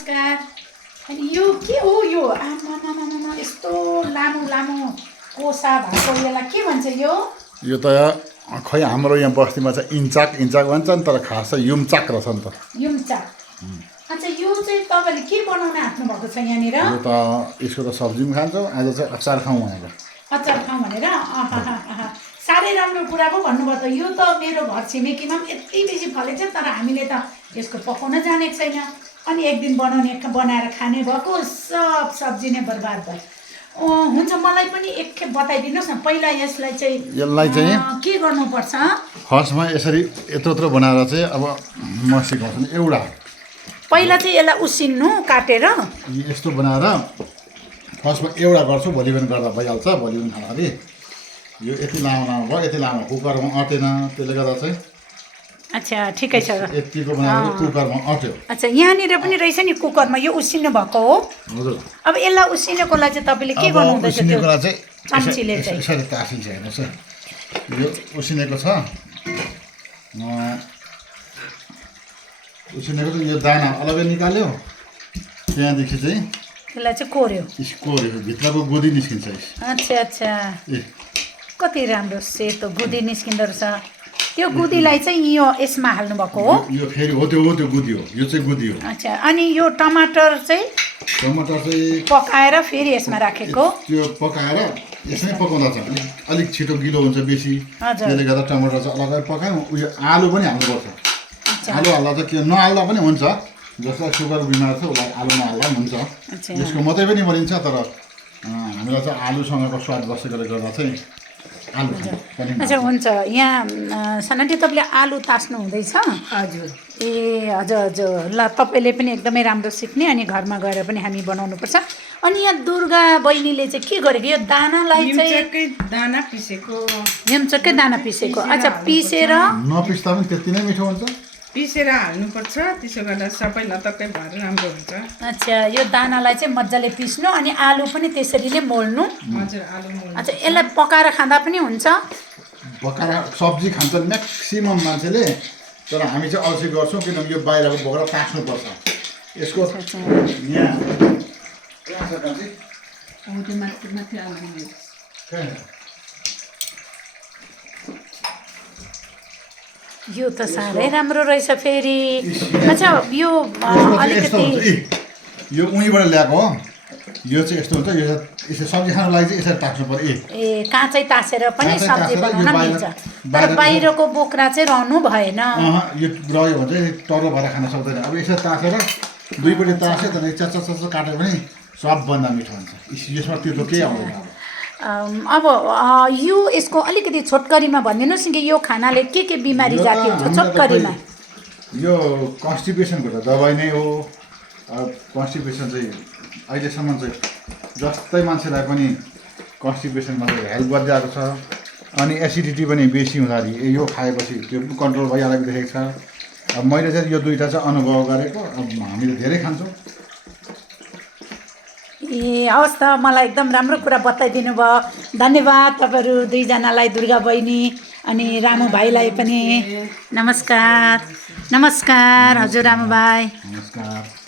नमस्कार। अनि यो के हो यो? आमामामामा यस्तो लामो लामो कोसा भएको यसलाई के भन्छ यो? यो त खै हाम्रो यहाँ बस्तीमा चाहिँ इन्चाक भन्छन्, तर खास चाहिँ युम्चाक रहेछ नि त। युम्चाक। अच्छा, यो चाहिँ तपाईँले के बनाउन आँट्नु भएको छ यहाँनिर? यो त यसको त सब्जी पनि खान्छौँ, आज चाहिँ अचार खाउँ भनेर। अचार खाउँ भनेर? साह्रै राम्रो कुरा पो भन्नुभयो त। यो त मेरो घर छिमेकीमा पनि यति बेसी फलेछ, तर हामीले त यसको पकाउन जानेको छैन। अनि एक दिन बनाएर खाने भएको, सब सब्जी नै बर्बाद भयो। हुन्छ, मलाई पनि एकखेप बताइदिनुहोस् न। पहिला यसलाई चाहिँ के गर्नुपर्छ? फर्स्टमा यसरी यत्रो बनाएर चाहिँ अब म सिकाउँछु नि। एउटा पहिला चाहिँ यसलाई उसिन्नु काटेर यस्तो बनाएर फर्स्टमा एउटा गर्छु, भोलि पनि गर्दा भइहाल्छ। भोलि पनि खाँदाखेरि यो यति लामो भयो, यति लामो कुकरमा अटेन, त्यसले गर्दा चाहिँ अच्छा ठिकै छ। यतिको बनाएर कुकरमा अट्यो। अच्छा, यहाँनिर पनि रहेछ नि कुकरमा, यो उसिन्नु भएको हो? हजुर। अब यसलाई उसिनेको लागि चाहिँ तपाईँले के गर्नुहुँदैछ? उसिनेको लागि चाहिँ चम्चीले चाहिँ यसरी तासिन्छ। हेर्नुहोस्, यो उसिनेको छ। उसिनेको चाहिँ यो दाना अलग्गै निकाल्यो, त्यहाँदेखि चाहिँ यसलाई चाहिँ कोर्यो। भित्रको गुदी निस्किन्छ। अच्छा अच्छा, कति राम्रो सेतो गुदी निस्किँदो रहेछ। त्यो गुदीलाई चाहिँ यो यसमा हाल्नु भएको हो? यो फेरि हो, त्यो गुदी हो, यो चाहिँ गुदी हो। अच्छा, अनि यो टमाटर चाहिँ पकाएर फेरि यसमा राखेको? त्यो पकाएर यसमै पकाउँदा चाहिँ अलिक छिटो गिलो हुन्छ बेसी, त्यसले गर्दा टमाटर चाहिँ अलग्गै पकायौँ। उयो आलु पनि हाल्नुपर्छ। आलु हाल्दा चाहिँ के नहाल्दा पनि हुन्छ, जसलाई सुगर बिमार छ उसलाई आलु नहाल्दा पनि हुन्छ। यसको मात्रै पनि बनिन्छ, तर हामीलाई चाहिँ आलुसँगको स्वाद बसेकोले गर्दा चाहिँ आलु पनि। अच्छा हुन्छ। यहाँ सनाटी तपाईँले आलु तास्नु हुँदैछ? हजुर। ए हजुर हजुर, ल तपाईँले पनि एकदमै राम्रो सिक्ने, अनि घरमा गएर पनि हामी बनाउनुपर्छ। अनि यहाँ दुर्गा बहिनीले चाहिँ के गरेको? यो दानालाई चाहिँ दाना पिसेको, यमचक्कै दाना पिसेको। अच्छा, पिसेर नपिस्दा पनि त्यति नै मिठो हुन्छ। पिसेर हाल्नुपर्छ, त्यसो गर्दा सबै लतक्कै भएर राम्रो हुन्छ। अच्छा, यो दानालाई चाहिँ मजाले पिस्नु, अनि आलु पनि त्यसरी नै मोल्नु। हजुर, आलु मोल्नु। अच्छा, यसलाई पकाएर खाँदा पनि हुन्छ? पकाएर सब्जी खान्छ म्याक्सिमम मान्छेले, तर हामी चाहिँ अल्छी गर्छौँ, किनभने यो बाहिरको बोकेर तास्नुपर्छ। यसको यहाँ यो त साह्रै राम्रो रहेछ फेरि। अच्छा, यो अलिकति यो उहीँबाट ल्याएको हो। यो चाहिँ यस्तो हुन्छ, यो यसरी सब्जी खानुको लागि चाहिँ यसरी तास्नु पर्यो। ए काँचै तासेर पनि सब्जी बनाउन मिल्छ, तर बाहिरको बोक्रा चाहिँ रहनु भएन। यो रह्यो भने चाहिँ टर्रो भएर खान सक्दैन। अब यसरी तासेर दुईपट्टि तास्यो, त्यहाँदेखि चच्चा काट्यो भने सबभन्दा मिठो हुन्छ। यसमा त्यो केही आउँदैन। अब यो यसको अलिकति छोटकरीमा भनिदिनुहोस् न कि यो खानाले के बिमारी जाति हुन्छ छोटकरीमा? यो कन्स्टिपेसनको त दबाई नै हो। कन्स्टिपेसन चाहिँ अहिलेसम्म चाहिँ जस्तै मान्छेलाई पनि कन्स्टिपेसनमा चाहिँ हेल्प गरिरहेको छ। अनि एसिडिटी पनि बेसी हुँदाखेरि यो खाएपछि त्यो कन्ट्रोल भइहालेको देखेको छ। अब मैले चाहिँ यो दुईवटा चाहिँ अनुभव गरेको। अब हामीले धेरै खान्छौँ। ए हवस् त, मलाई एकदम राम्रो कुरा बताइदिनु भयो। धन्यवाद तपाईँहरू दुईजनालाई, दुर्गा बहिनी अनि रामु भाइलाई पनि। नमस्कार। नमस्कार हजुर रामु भाइ। नमस्कार।